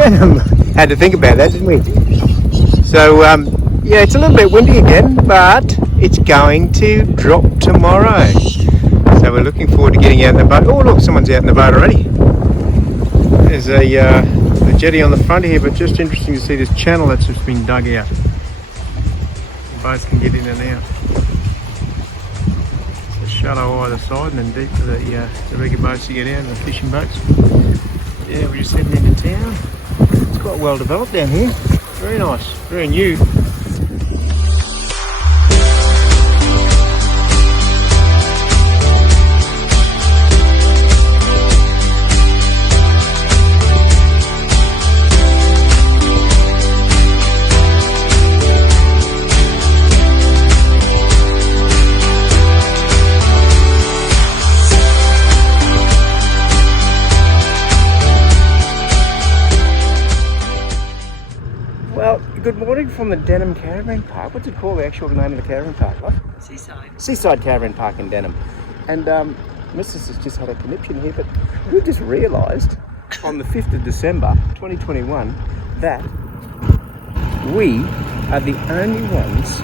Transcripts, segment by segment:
Denham. Had to think about that, didn't we? So yeah, it's a little bit windy again, but it's going to drop tomorrow. So we're looking forward to getting out in the boat. Oh look, someone's out in the boat already. There's a jetty on the front here, but just interesting to see this channel that's just been dug out. The boats can get in and out. The shallow either side, and then deep for the regular boats to get out, and the fishing boats. Yeah, we're just heading into town. It's quite well developed down here. Very nice, very new. Good morning from the Denham Caravan Park. What's it called, the actual name of the caravan park? What? Seaside Caravan Park in Denham. And Mrs. has just had a conniption here, but we've just realised on the 5th of December 2021 that we are the only ones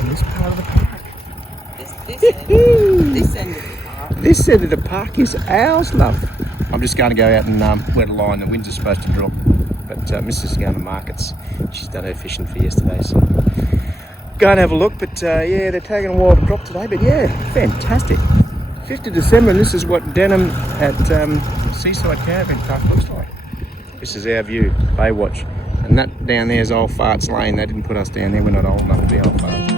in this part of the park. This end of the park. This end of the park is ours, love. I'm just going to go out and wet a line. The winds are supposed to drop. But Mrs. is going to markets. She's done her fishing for yesterday, so go and have a look. But yeah, they're taking a while to drop today. But yeah, fantastic. 5th of December, and this is what Denham at Seaside Caravan Park looks like. This is our view, Baywatch. And that down there is Old Farts Lane. They didn't put us down there. We're not old enough to be Old Farts.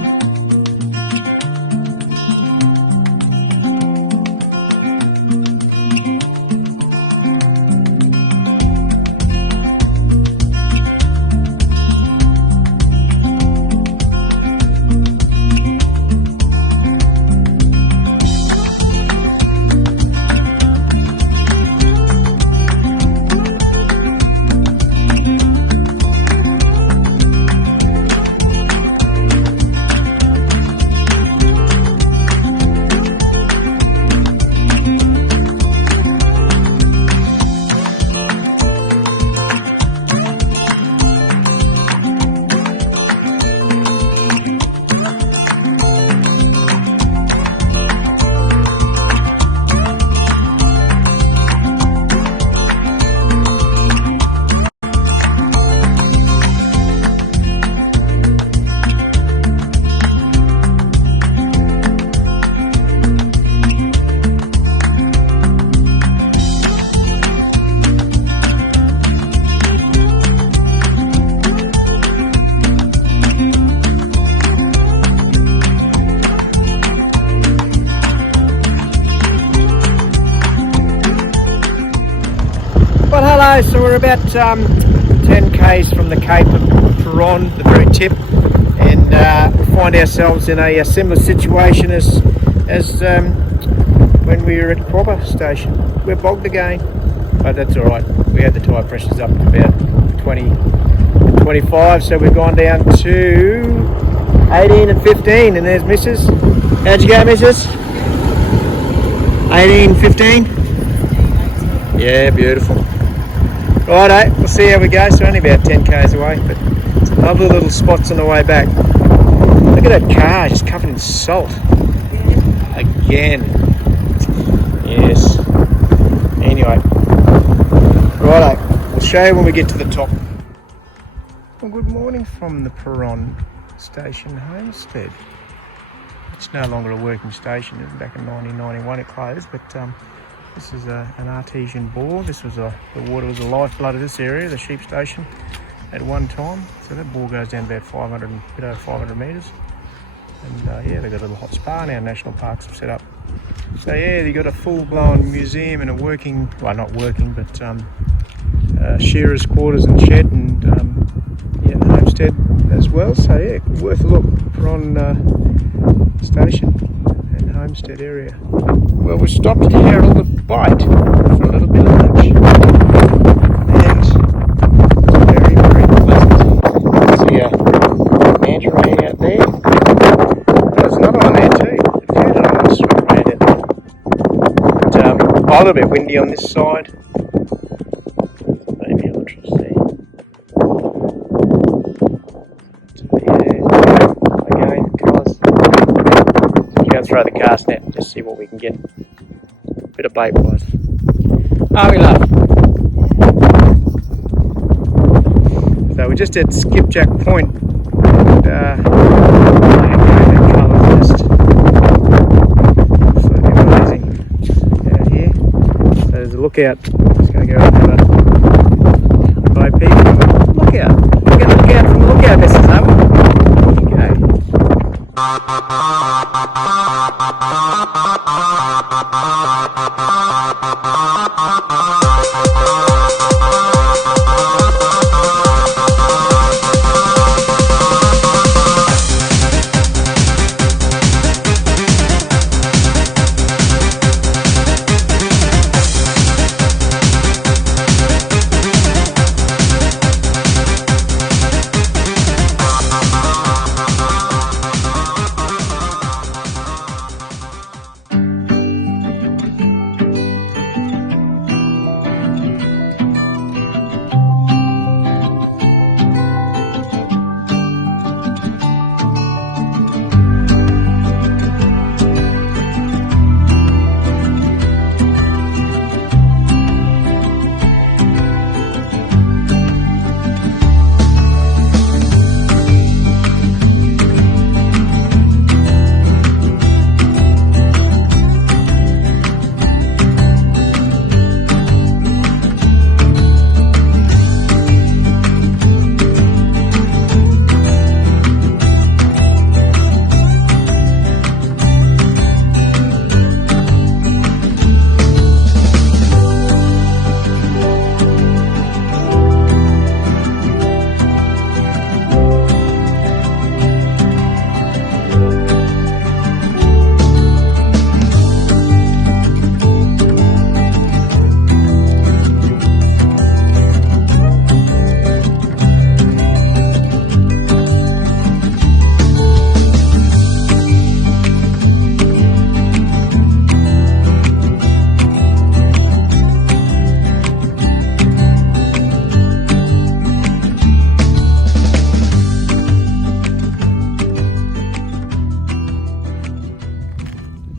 Hello, so we're about 10 k's from the Cape of Peron, the very tip, and we find ourselves in a similar situation as when we were at Cobber Station. We're bogged again, but that's alright. We had the tide pressures up to about 20 and 25, so we've gone down to 18 and 15, and there's Mrs. How'd you go, Mrs.? 18, 15? Yeah, beautiful. Righto, we'll see how we go. So only about 10 k's away, but some lovely little spots on the way back. Look at that car, just covered in salt. Again. Yes. Anyway, righto, we'll show you when we get to the top. Well, good morning from the Peron Station Homestead. It's no longer a working station. Back in 1991 it closed, but this is an artesian bore. This was the water was the lifeblood of this area, the sheep station, at one time. So that bore goes down about 500 metres. And yeah, they've got a little hot spa now. National parks have set up. So yeah, they've got a full-blown museum and a working, well, not working, but shearers' quarters and shed, and yeah, the homestead as well. So yeah, worth a look. Peron Station and homestead area. Well, we stopped here a little bite for a little bit of lunch, and it's very, very pleasant. See a manta ray out there. There's another one there too. A few little ones swimming around out there. But a little bit windy on this side. Maybe I'll try to see. cast net and just see what we can get. Bit of bait wise. Are we, love? So we're just at Skipjack Point. And, that colour's just absolutely amazing out here. So there's a lookout. Just going to go over by people. Lookout. We're going to look out from the lookout vessels, aren't we? Okay.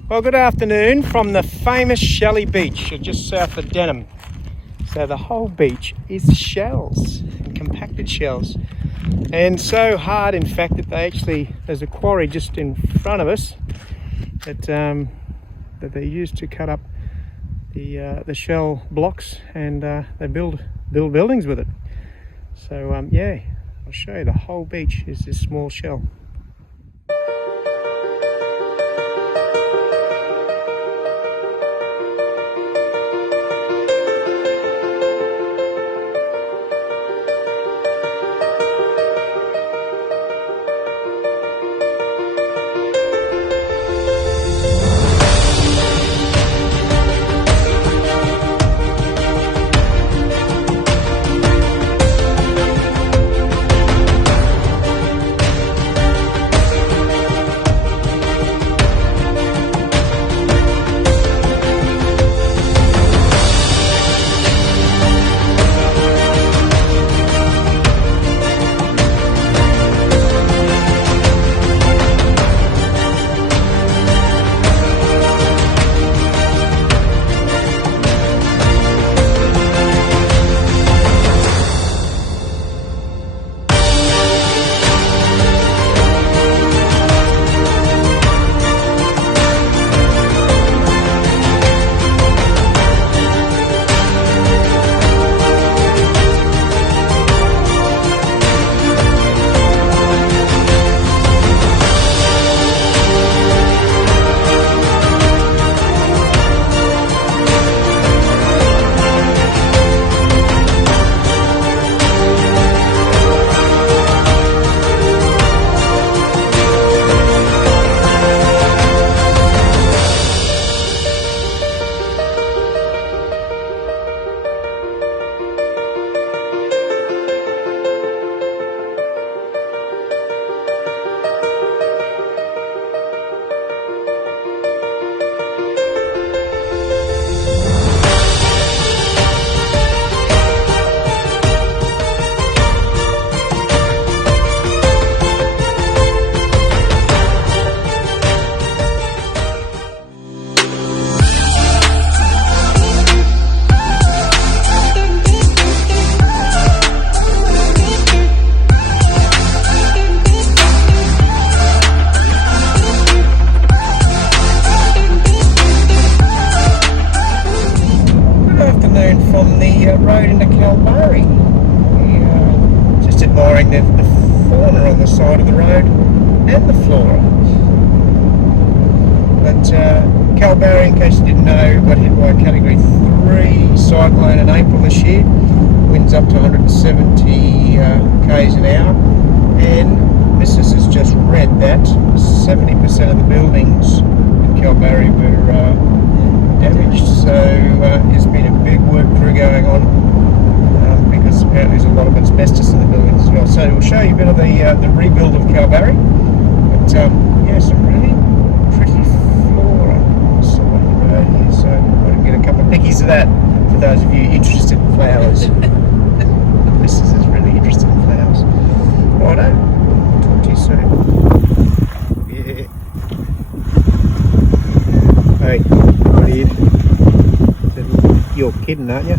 Well, good afternoon from the famous Shelly Beach, just south of Denham. So the whole beach is shells, and compacted shells, and so hard in fact that there's a quarry just in front of us that they use to cut up the shell blocks, and they build buildings with it. So yeah, I'll show you, the whole beach is this small shell. showing the fauna on the side of the road and the flora. But Kalbarri, in case you didn't know, got hit by a Category 3 cyclone in April this year. Winds up to 170 k's an hour, and Mrs. has just read that 70% of the buildings in Kalbarri were damaged, so there's been a big work crew going on because apparently there's a lot of asbestos in the buildings as well. So we'll show you a bit of the rebuild of Kalbarri, but yeah, some really pretty flora on the side of the road here, so I can get a couple of pickies of that for those of you interested in flowers. Mrs. is really interested in flowers. Righto, talk to you soon. Yeah. Hey, what are you doing? You're kidding, aren't you?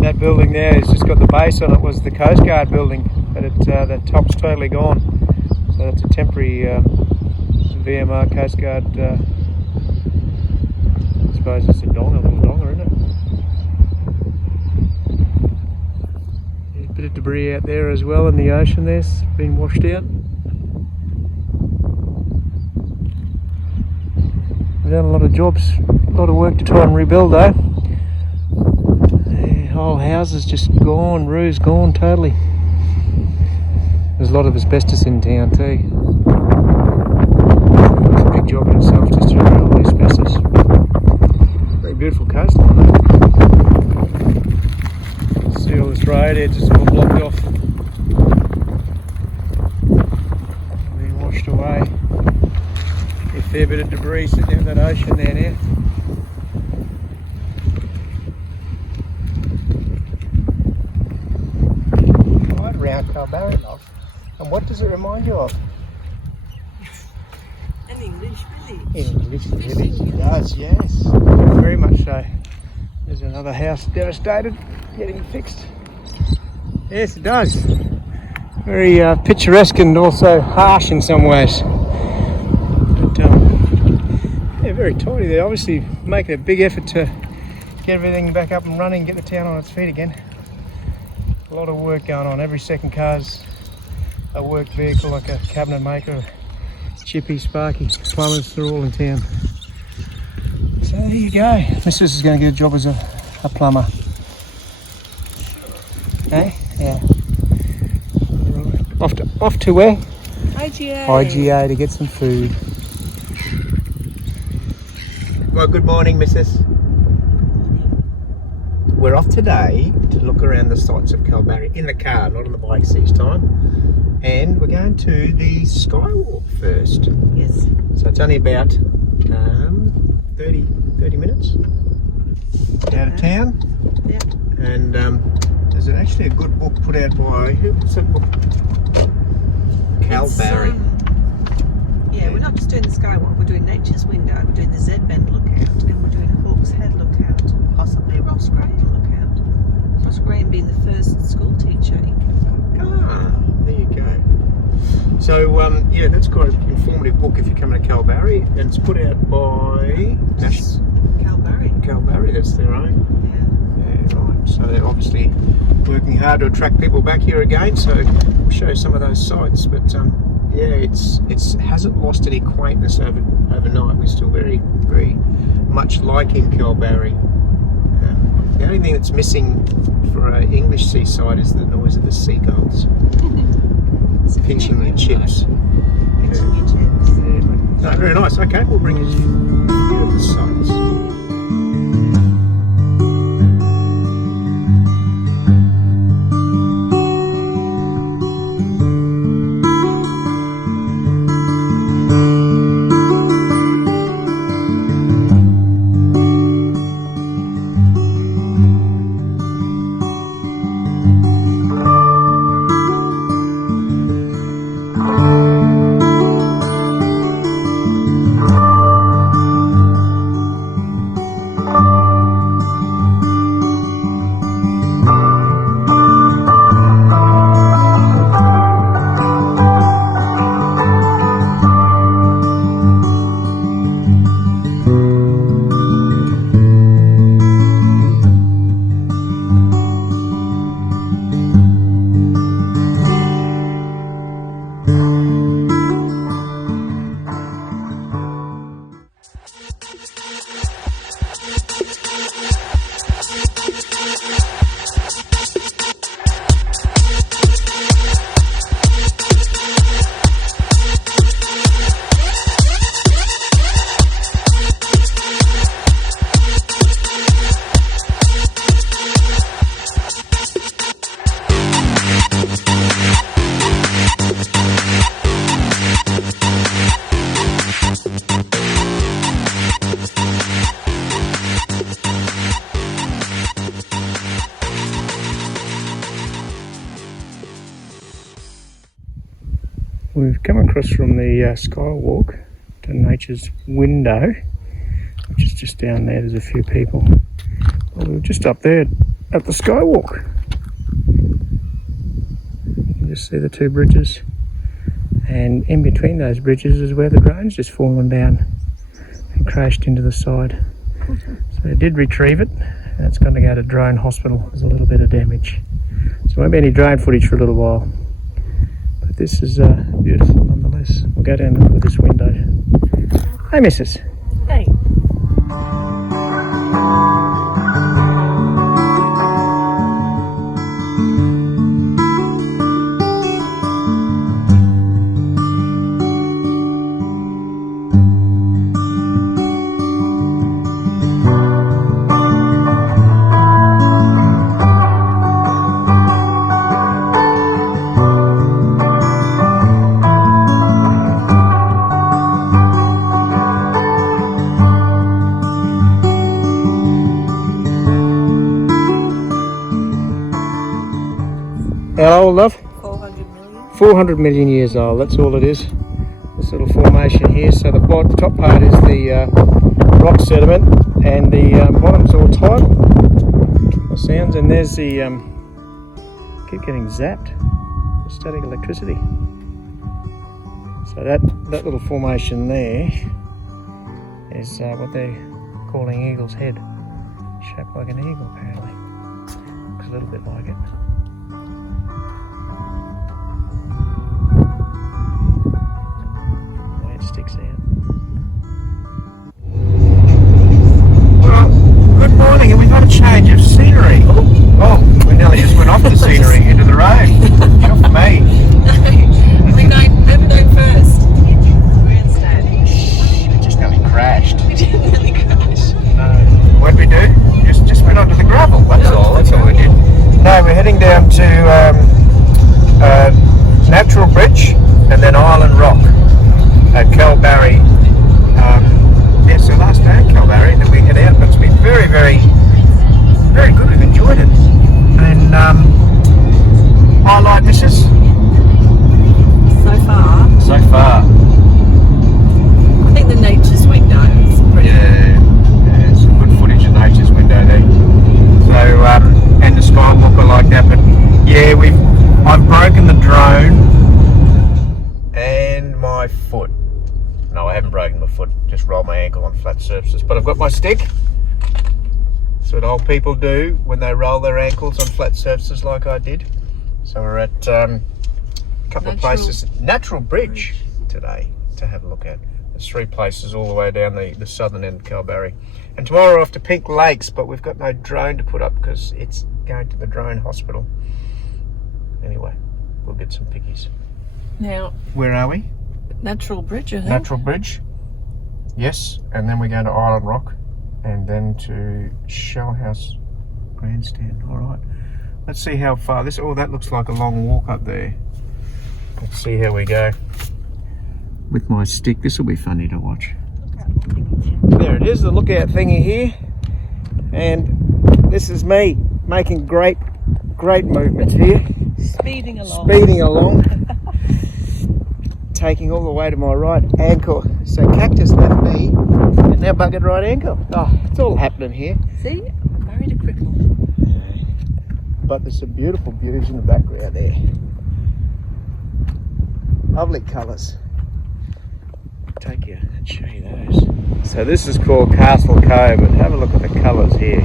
That building there has just got the base on it, was the Coast Guard building, but the top's totally gone. So that's a temporary VMR Coast Guard, I suppose it's a little donger, isn't it? There's a bit of debris out there as well in the ocean there's been washed out. We've done a lot of jobs, a lot of work to try and rebuild though. Whole houses just gone, roofs gone totally. There's a lot of asbestos in town too. It's a big job in itself just to remove all the asbestos. Very beautiful coastline though. See all this road here just all blocked off. Being washed away. A fair bit of debris sitting in that ocean there now. Kalbarri, love. And what does it remind you of? An English village. English village, it does, yes. Very much so. There's another house devastated, getting fixed. Yes, it does. Very picturesque and also harsh in some ways. But yeah, very tidy. They're obviously making a big effort to get everything back up and running, get the town on its feet again. A lot of work going on. Every second car's a work vehicle, like a cabinet maker, Chippy, Sparky, plumbers, they're all in town. So there you go. Mrs. is going to get a job as a plumber. Hey? Yeah. Off to where? IGA to get some food. Well, good morning, missus. We're off today to look around the sights of Kalbarri in the car, not on the bikes this time. And we're going to the Skywalk first. Yes. So it's only about 30 minutes out of town. Yep. And there's actually a good book put out by, what's that book? Kalbarri. Yeah, we're not just doing the Skywalk, we're doing Nature's Window, we're doing the Z Bend lookout, and we're doing Hawk's Head lookout, possibly Ross Graham lookout. Ross Graham being the first school teacher in Kalbarri. Ah, there you go. So, yeah, that's quite an informative book if you're coming to Kalbarri, and it's put out by Kalbarri, that's their own. Yeah, right. So they're obviously working hard to attract people back here again. So we'll show you some of those sites. But yeah, it hasn't lost any quaintness overnight. We're still very, very much liking Kalbarri. The only thing that's missing for an English seaside is the noise of the seagulls pinching your chips. Pinching your chips. Yeah. No, very nice. Okay, we'll bring you a few of the sites. We've come across from the Skywalk to Nature's Window, which is just down there. There's a few people. Well, we're just up there at the Skywalk. You can just see the two bridges, and in between those bridges is where the drone's just fallen down and crashed into the side. So they did retrieve it, and it's going to go to drone hospital. There's a little bit of damage, so there won't be any drone footage for a little while. This is beautiful nonetheless. We'll go down and look at this window. Hey, missus. Hey. How old, love? 400 million. 400 million years old, that's all it is. This little formation here. So the top part is the rock sediment, and the bottom's all tidal. The sounds, and there's the, keep getting zapped, the static electricity. So that little formation there is what they're calling Eagle's Head. Shaped like an eagle, apparently. Looks a little bit like it. Sticks out. Well, good morning, and we've had a change of scenery. Oh, we nearly just went off the scenery into the road. Not for me. We're going Bridge, and then Island Rock at Kalbarri. So last day at Kalbarri, and then we head out. But it's been very, very, very good. We've enjoyed it. And highlight dishes So far, I think the nature's window is pretty yeah, some good footage of nature's window there. So and the Skywalker like that. But yeah, I've broken the drone and my foot. No, I haven't broken my foot. Just rolled my ankle on flat surfaces. But I've got my stick. That's what old people do when they roll their ankles on flat surfaces like I did. So we're at a couple of places. Natural Bridge today to have a look at. There's 3 places all the way down the southern end of Kalbarri. And tomorrow we're off to Pink Lakes, but we've got no drone to put up because it's going to the drone hospital. Anyway, we'll get some pickies. Now, where are we? Natural Bridge, I think. Natural Bridge. Yes, and then we're going to Island Rock and then to Shell House Grandstand. All right. Let's see how far this. Oh, that looks like a long walk up there. Let's see how we go. With my stick, this will be funny to watch. There it is, the lookout thingy here. And this is me making great movements here. Speeding along. Taking all the way to my right ankle. So cactus left knee, and now buggered right ankle. Oh, it's all happening here. See? Married a crickle. But there's some beautiful views in the background there. Lovely colours. Take you and show you those. So this is called Castle Cove, but have a look at the colours here.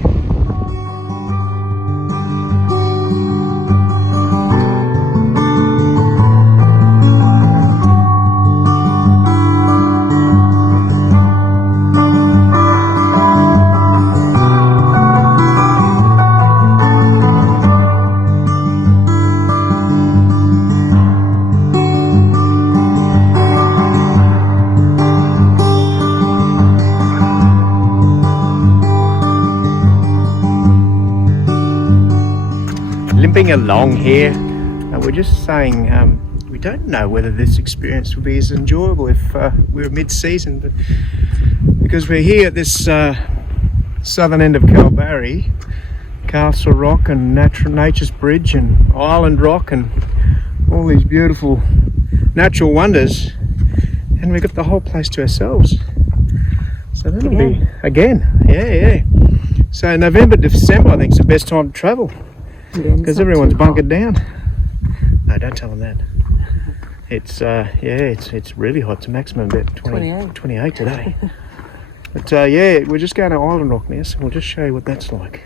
Limping along here, we're just saying we don't know whether this experience would be as enjoyable if we were mid-season, but because we're here at this southern end of Kalbarri, Castle Rock and Nature's Bridge and Island Rock and all these beautiful natural wonders, and we've got the whole place to ourselves. So that'll be again, yeah. So November, December, I think is the best time to travel. Because everyone's bunkered down. No, don't tell them that. It's it's really hot. It's a maximum about 28 today. But yeah, we're just going to Island Rock now, so we'll just show you what that's like.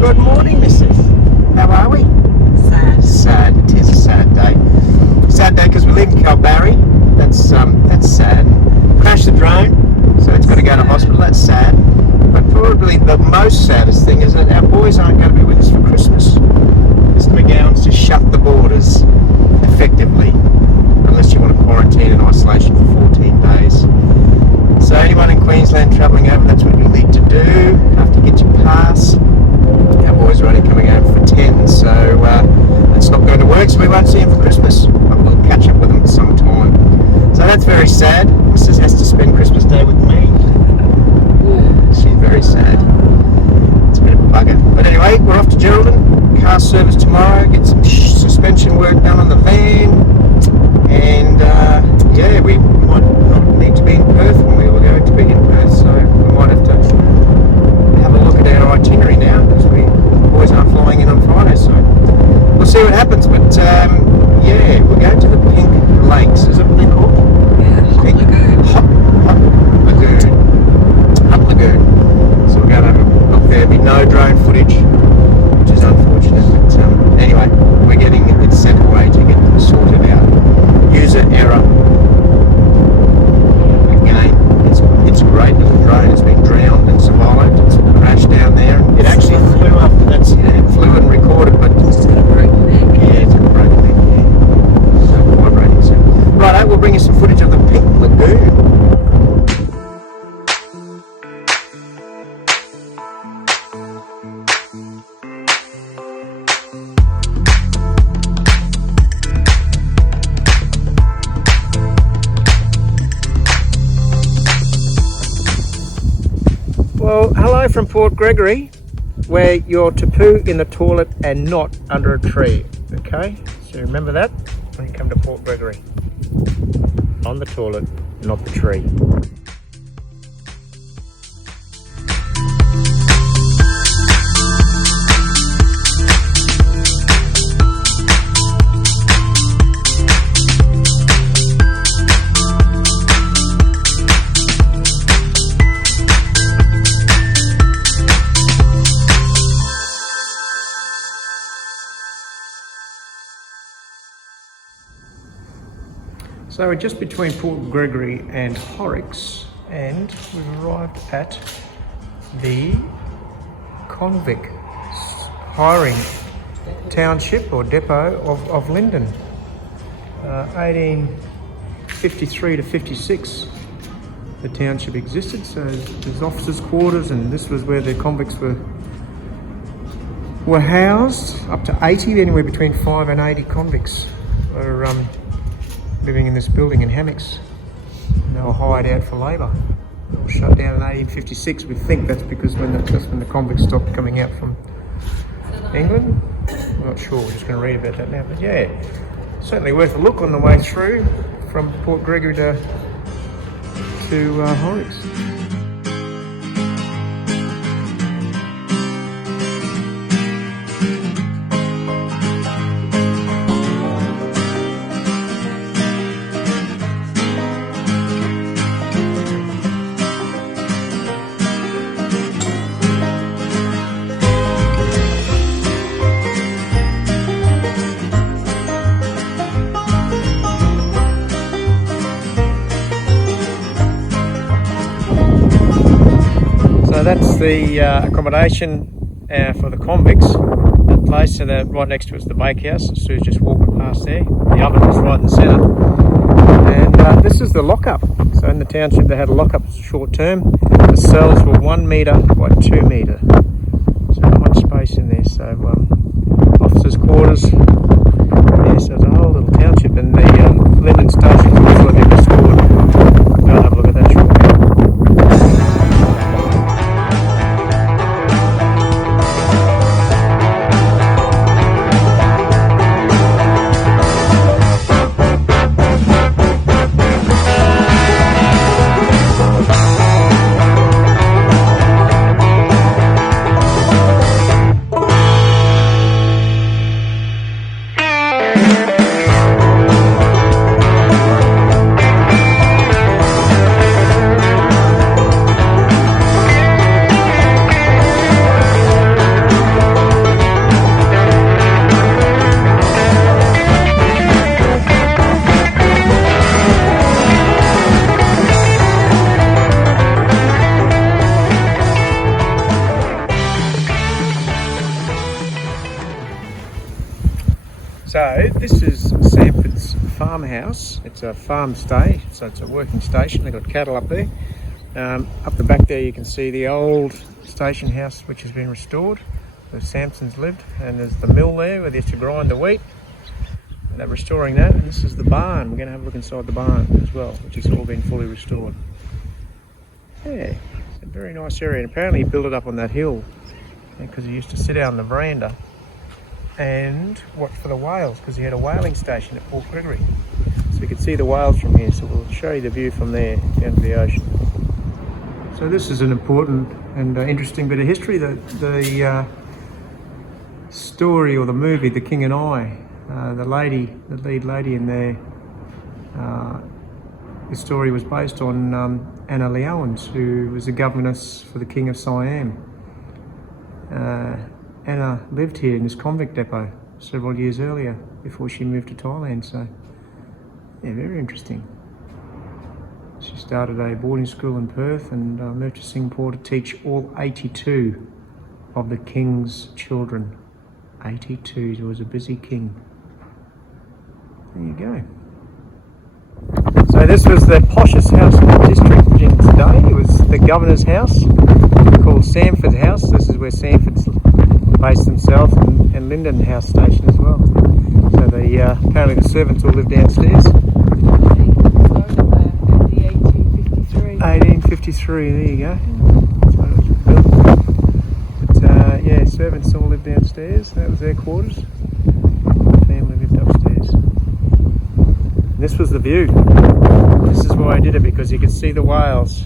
Good morning, missus. How are we? Sad. It is a sad day. Sad day because we're leaving Kalbarri. That's sad. Crashed the drone, so it's got to go to hospital. That's sad. But probably the most saddest thing is that our boys aren't going to be with us for Christmas. Mr. McGowan's just shut the borders effectively, unless you want to quarantine and isolation for 14 days. So anyone in Queensland travelling over, that's what you need to do. You have to get your pass. Our boys are only coming over for 10, so it's not going to work, so we won't see them for Christmas. But we'll catch up with them sometime. So that's very sad. Mrs. has to spend Christmas Day with me. She's very sad. It's a bit of a bugger. But anyway, we're off to Geraldton. Car service tomorrow. Get some suspension work done on the van. And yeah, we might not need to be in Perth when we were going to be in Perth, so we might have to have a look at our itinerary now, because we boys aren't flying in on Friday, so we'll see what happens. But yeah, we're going to the Pink Lakes. Is it what they're called? Yeah, Hot Lagoon. Hot Lagoon. So we're going to look there. There'll be no drone footage, which is unfortunate. But anyway, we're getting it sent away to get sorted out. User error. Again, it's a great little drone. It's been drowned and swallowed. It's crashed down there. It actually flew up. It flew and recorded, but It's got a broken neck. yeah, it's got a broken neck. Yeah. So vibrating. So right, we'll bring you some footage of the Pink Lagoon. Well, hello from Port Gregory, where you're to poo in the toilet and not under a tree, okay? So remember that when you come to Port Gregory. On the toilet, not the tree. So we're just between Port Gregory and Horrocks, and we've arrived at the convict hiring township or depot of Lyndon. 1853 to 56 the township existed, so there's officers' quarters, and this was where the convicts were housed. Up to 80, anywhere between 5 and 80 convicts were living in this building in hammocks. And they were hired out for labour. It was shut down in 1856. We think that's because that's when the convicts stopped coming out from England. I'm not sure, we're just going to read about that now. But yeah, certainly worth a look on the way through from Port Gregory to Horrocks. So that's the accommodation for the convicts, that place. So that right next to it's the bakehouse. Sue's just walking past there. The oven is right in the centre. And this is the lockup. So in the township they had a lockup as a short term. The cells were 1 metre by 2 metre. So not much space in there. So officers' quarters. Yeah, so it's a whole little township. And the Lyndon station is also been restored. Go and have a look at that shortly. So this is Sanford's farmhouse. It's a farm stay, so it's a working station. They've got cattle up there. Up the back there you can see the old station house which has been restored, where Samson's lived, and there's the mill there where they used to grind the wheat. And they're restoring that, and this is the barn. We're going to have a look inside the barn as well, which has all been fully restored. Yeah, it's a very nice area, and apparently he built it up on that hill because he used to sit out on the veranda and watch for the whales, because he had a whaling station at Port Gregory. So We can see the whales from here, so we'll show you the view from there down to the ocean. So this is an important and interesting bit of history. The story, or the movie, The King and I, the lead lady in there, the story was based on Anna Leowens, who was a governess for the King of Siam. Anna lived here in this convict depot several years earlier before she moved to Thailand, so yeah, very interesting. She started a boarding school in Perth and moved to Singapore to teach all 82 of the King's children. 82, he was a busy king. There you go. So this was the poshest house in the district in today. It was the governor's house, called Sanford House. This is where Sanford's based themselves, and Linden House Station as well. So apparently the servants all live downstairs. 1853, there you go. That's when it was built. But yeah, servants all lived downstairs. That was their quarters. The family lived upstairs. And this was the view. This is why I did it, because you could see the whales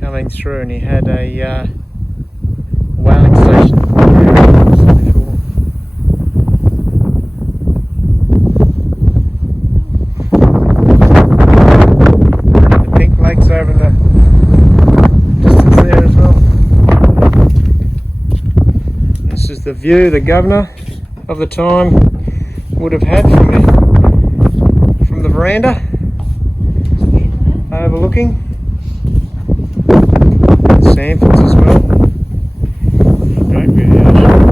coming through, and he had a whaling station. Over in the distance there as well. This is the view the governor of the time would have had from the veranda overlooking the Sanfords as well. Great view of the ocean.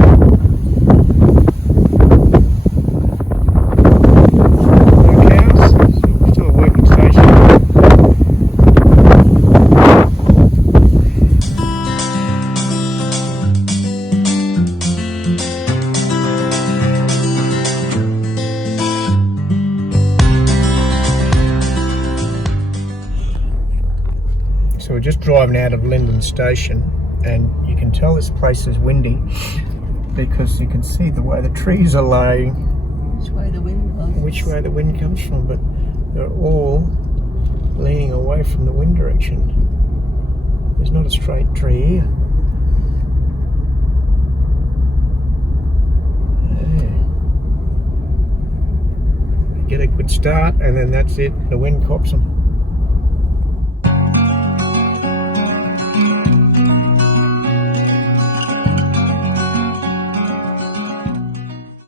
So we're just driving out of Linden Station, and you can tell this place is windy because you can see the way the trees are laying. Which way the wind blows. Which way the wind comes from, but they're all leaning away from the wind direction. There's not a straight tree here. They get a good start, and then that's it. The wind cops them.